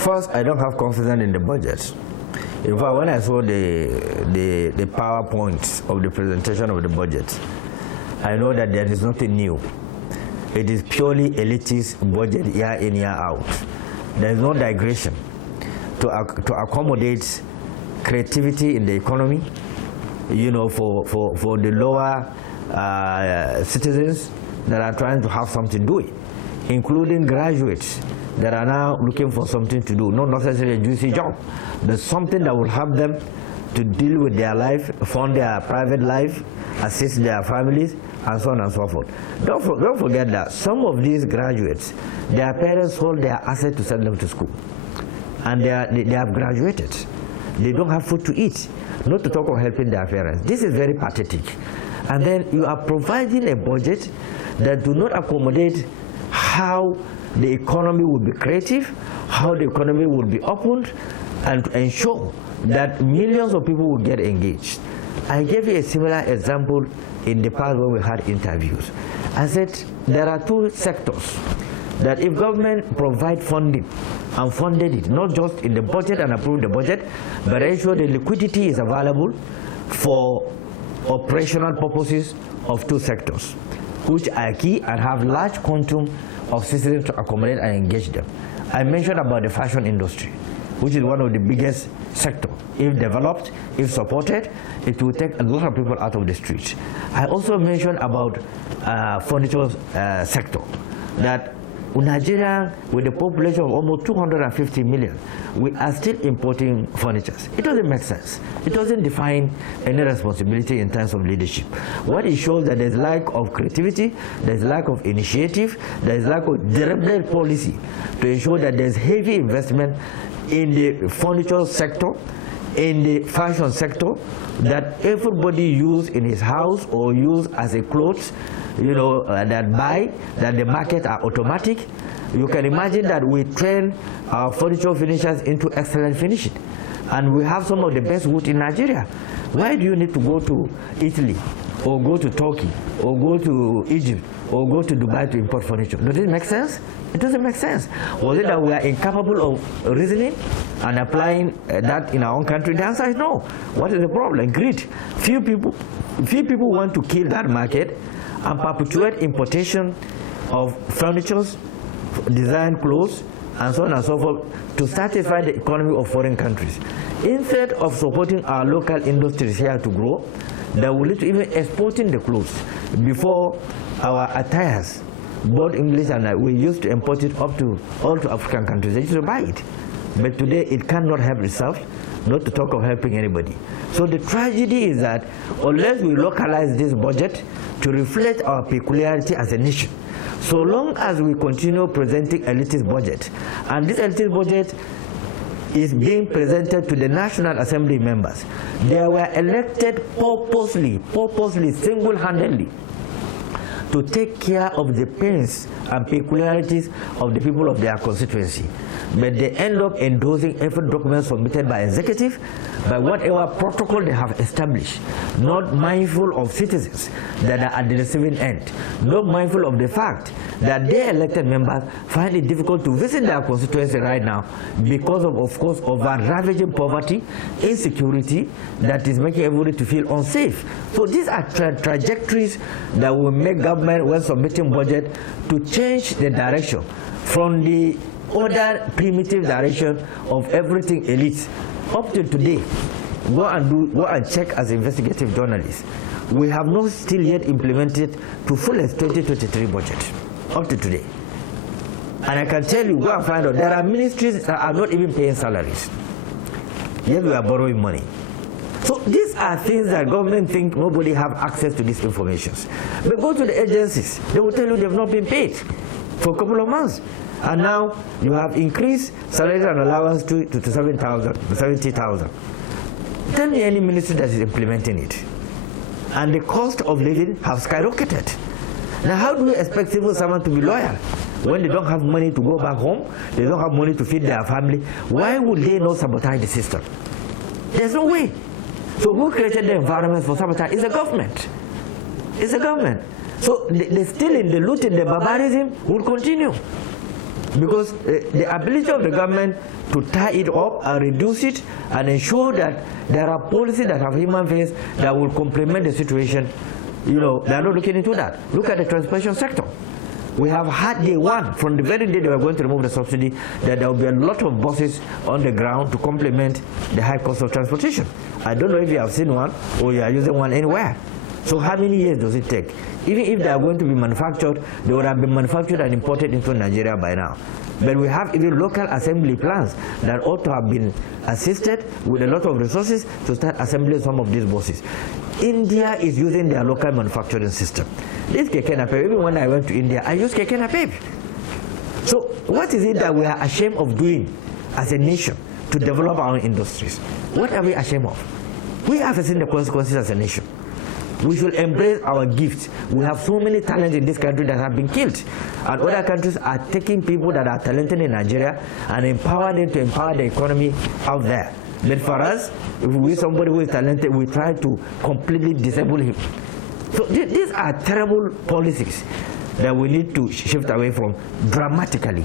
First, I don't have confidence in the budget. In fact, when I saw the PowerPoints of the presentation of the budget, I know that there is nothing new. It is purely elitist budget year in, year out. There is no digression to accommodate creativity in the economy, you know, for the lower citizens that are trying to have something to do it, including graduates that are now looking for something to do, not necessarily a juicy job, but something that will help them to deal with their life, fund their private life, assist their families, and so on and so forth. Don't forget that some of these graduates, their parents hold their assets to send them to school, and they have graduated. They don't have food to eat, not to talk of helping their parents. This is very pathetic. And then you are providing a budget that do not accommodate how the economy will be creative, how the economy will be opened, and to ensure that millions of people will get engaged. I gave you a similar example in the past when we had interviews. I said there are two sectors that if government provide funding and funded it, not just in the budget and approve the budget, but ensure the liquidity is available for operational purposes of two sectors, which are key and have large quantum of citizens to accommodate and engage them. I mentioned about the fashion industry, which is one of the biggest sectors. If developed, if supported, it will take a lot of people out of the streets. I also mentioned about furniture sector, that Nigeria, with a population of almost 250 million, we are still importing furniture. It doesn't make sense. It doesn't define any responsibility in terms of leadership. What it shows that there's lack of creativity, there's lack of initiative, there's lack of deliberate policy to ensure that there's heavy investment in the furniture sector, in the fashion sector, that everybody use in his house or use as a clothes, you know, that the market are automatic. You can imagine that we train our furniture finishers into excellent finishing, and we have some of the best wood in Nigeria. Why do you need to go to Italy or go to Turkey or go to Egypt or go to Dubai to import furniture? Does it make sense? It doesn't make sense. Was it that we are incapable of reasoning and applying that in our own country? The answer is no. What is the problem? Greed. Few people want to kill that market and perpetuate importation of furniture, design clothes, and so on and so forth to satisfy the economy of foreign countries. Instead of supporting our local industries here to grow, that will lead to even exporting the clothes. Before, our attires, both English and we used to import it up to all to African countries. They used to buy it. But today it cannot help itself, not to talk of helping anybody. So the tragedy is that unless we localize this budget to reflect our peculiarity as a nation, so long as we continue presenting elitist budget, and this elitist budget is being presented to the National Assembly members, they were elected purposely, single-handedly, to take care of the pains and peculiarities of the people of their constituency. But they end up endorsing every document submitted by executive, by whatever protocol they have established, not mindful of citizens that are at the receiving end, not mindful of the fact that their elected members find it difficult to visit their constituency right now because of course, of our ravaging poverty, insecurity that is making everybody to feel unsafe. So these are trajectories that will make government, when submitting budget, to change the direction from the other primitive direction of everything elite. Up to today, go and check as investigative journalists. We have not still yet implemented to fullest 2023 budget, up to today. And I can tell you, go and find out, there are ministries that are not even paying salaries. Yet we are borrowing money. So these are things that government think nobody have access to these information. But go to the agencies, they will tell you they have not been paid for a couple of months. And now you have increased salary and allowance to 70,000. Tell me any ministry that is implementing it. And the cost of living have skyrocketed. Now how do you expect civil servants to be loyal when they don't have money to go back home, they don't have money to feed their family? Why would they not sabotage the system? There's no way. So who created the environment for sabotage? It's the government. It's the government. So the stealing, the looting, the barbarism will continue. Because the ability of the government to tie it up and reduce it and ensure that there are policies that have human face that will complement the situation, they are not looking into that. Look at the transportation sector. We have had day one, from the very day they were going to remove the subsidy, that there will be a lot of buses on the ground to complement the high cost of transportation. I don't know if you have seen one or you are using one anywhere. So how many years does it take? Even if they are going to be manufactured, they would have been manufactured and imported into Nigeria by now. But we have even local assembly plants that ought to have been assisted with a lot of resources to start assembling some of these buses. India is using their local manufacturing system. This keke napep, even when I went to India, I used keke napep. So what is it that we are ashamed of doing as a nation to develop our industries? What are we ashamed of? We are facing the consequences as a nation. We should embrace our gifts. We have so many talents in this country that have been killed. And other countries are taking people that are talented in Nigeria and empower them to empower the economy out there. But for us, if we somebody who is talented, we try to completely disable him. So these are terrible policies that we need to shift away from dramatically.